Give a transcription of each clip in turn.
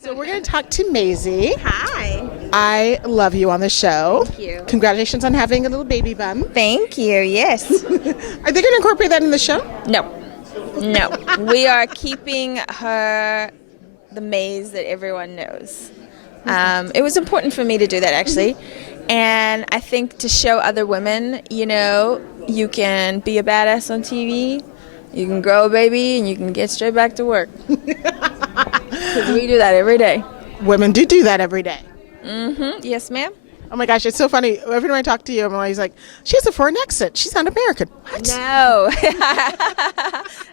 So we're going to talk to Maisie. Hi. I love you on the show. Thank you. Congratulations on having a little baby bum. Thank you. Yes. Are they going to incorporate that in the show? No. No. We are keeping her the maze that everyone knows. It was important for me to do that, actually. And I think to show other women, you can be a badass on TV, you can grow a baby, and you can get straight back to work. Because we do that every day. Women do that every day. Mm-hmm. Yes, ma'am. Oh my gosh, it's so funny. Every time I talk to you, I'm always like, she has a foreign accent. She's not American. What? No.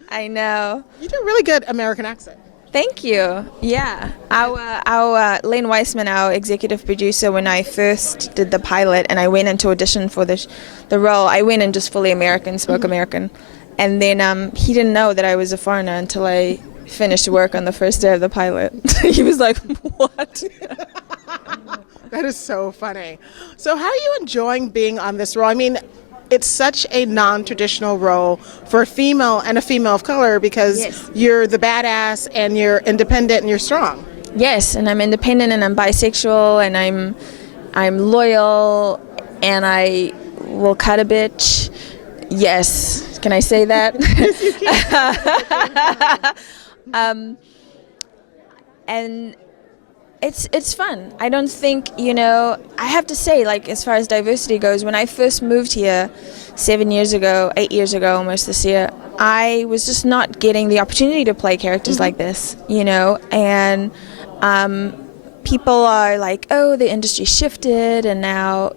I know. You do a really good American accent. Thank you. Yeah. Our Len Weissman, our executive producer, when I first did the pilot and I went into audition for the role, I went in just fully American, spoke American. And then he didn't know that I was a foreigner until I finished work on the first day of the pilot. He was like, what? That is so funny. So how are you enjoying being on this role? I mean, it's such a non-traditional role for a female and a female of color because Yes. You're the badass and you're independent and you're strong. Yes, and I'm independent and I'm bisexual and I'm loyal and I will cut a bitch. Yes. Can I say that? And it's fun. I don't think, I have to say, like, as far as diversity goes, when I first moved here 8 years ago, almost this year, I was just not getting the opportunity to play characters like this, and people are like, oh, the industry shifted and now,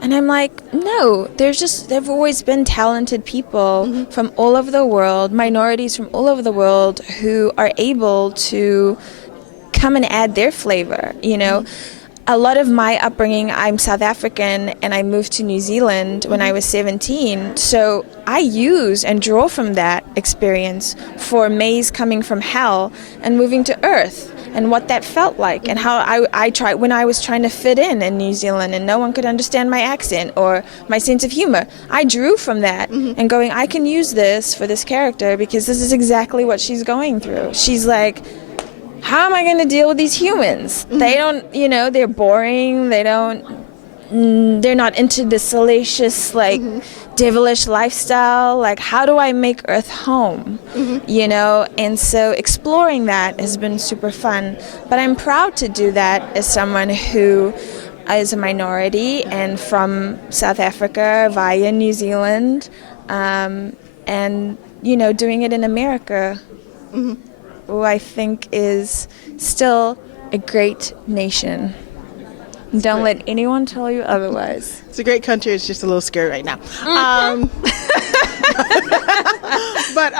and I'm like, no, there've always been talented people from all over the world, minorities from all over the world who are able to come and add their flavor, A lot of my upbringing, I'm South African and I moved to New Zealand when I was 17. So I use and draw from that experience for Maze coming from hell and moving to Earth and what that felt like and how I tried when I was trying to fit in New Zealand and no one could understand my accent or my sense of humor. I drew from that and going, I can use this for this character because this is exactly what she's going through. She's like, how am I going to deal with these humans? They don't, they're boring. They're not into the salacious, devilish lifestyle. Like, how do I make Earth home? And so exploring that has been super fun. But I'm proud to do that as someone who is a minority and from South Africa via New Zealand, and, doing it in America. Who I think is still a great nation. Don't let anyone tell you otherwise. It's a great country. It's just a little scary right now. But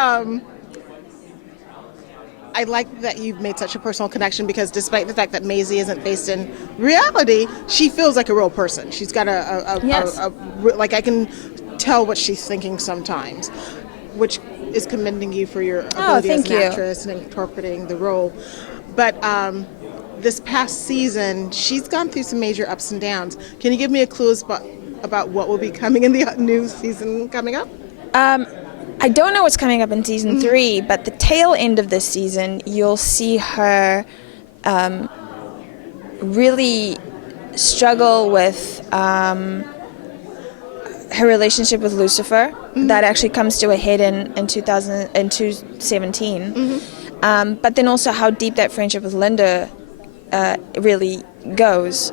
I like that you've made such a personal connection because despite the fact that Maisie isn't based in reality, she feels like a real person. She's got Yes. like I can tell what she's thinking sometimes, which is commending you for your ability as an actress and interpreting the role. But this past season, she's gone through some major ups and downs. Can you give me a clue about what will be coming in the new season coming up? I don't know what's coming up in season 3, but the tail end of this season, you'll see her really struggle with her relationship with Lucifer. That actually comes to a head in 2017. But then also how deep that friendship with Linda really goes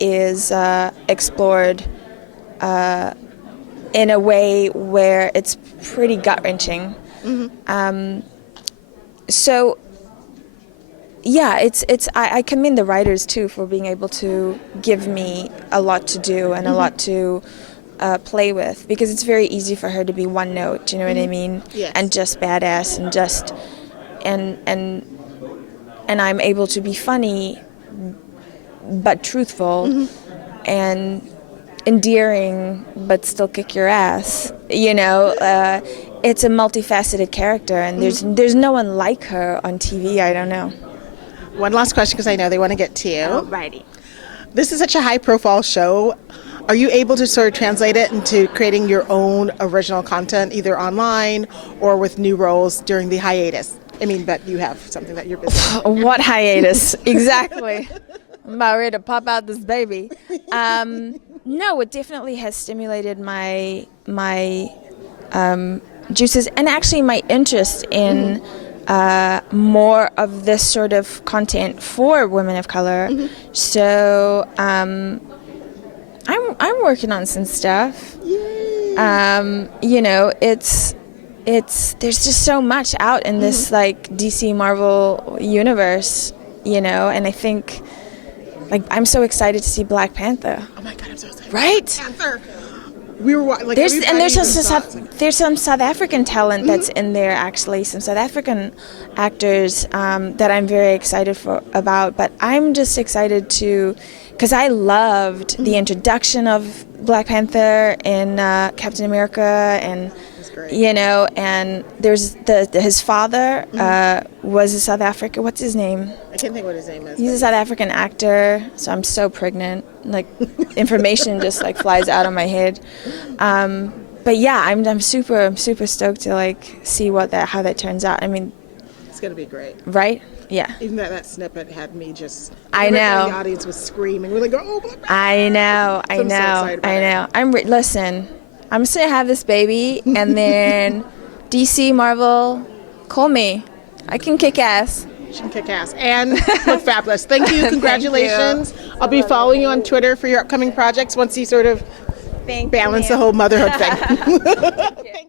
is explored in a way where it's pretty gut-wrenching. So yeah, I commend the writers too for being able to give me a lot to do and a lot to play with, because it's very easy for her to be one note, you know what I mean? Yes. And just badass and just and I'm able to be funny but truthful and endearing but still kick your ass. It's a multifaceted character and there's no one like her on TV. I don't know. One last question because I know they want to get to you. Alrighty. This is such a high-profile show. Are you able to sort of translate it into creating your own original content, either online or with new roles during the hiatus? I mean, but you have something that you're busy with. What hiatus? Exactly. I'm about ready to pop out this baby. No, it definitely has stimulated my juices, and actually my interest in more of this sort of content for women of color. So I'm working on some stuff. You know, it's there's just so much out in this like DC Marvel universe, you know, and I think like I'm so excited to see Black Panther. Oh my God, I'm so excited! Right? Panther. We were like, there's some South African talent that's in there, actually, some South African actors that I'm very excited about. But I'm just excited because I loved the introduction of Black Panther in Captain America, and you know, and there's his father was a South African. What's his name? I can't think what his name is. He's a South African actor, so I'm so pregnant. Like, information just like flies out of my head. But yeah, I'm super stoked to like see how that turns out. I mean, it's gonna be great, right? Yeah. Even that snippet had me just. I know. The audience was screaming. We're like, oh. I know. So I'm so excited about it. Listen. I'm just gonna have this baby, and then DC Marvel, call me. I can kick ass. She can kick ass and look fabulous. Thank you. Congratulations. Thank you. I'll be following you on Twitter for your upcoming projects once you sort of balance the whole motherhood thing. Thank you. Thank you.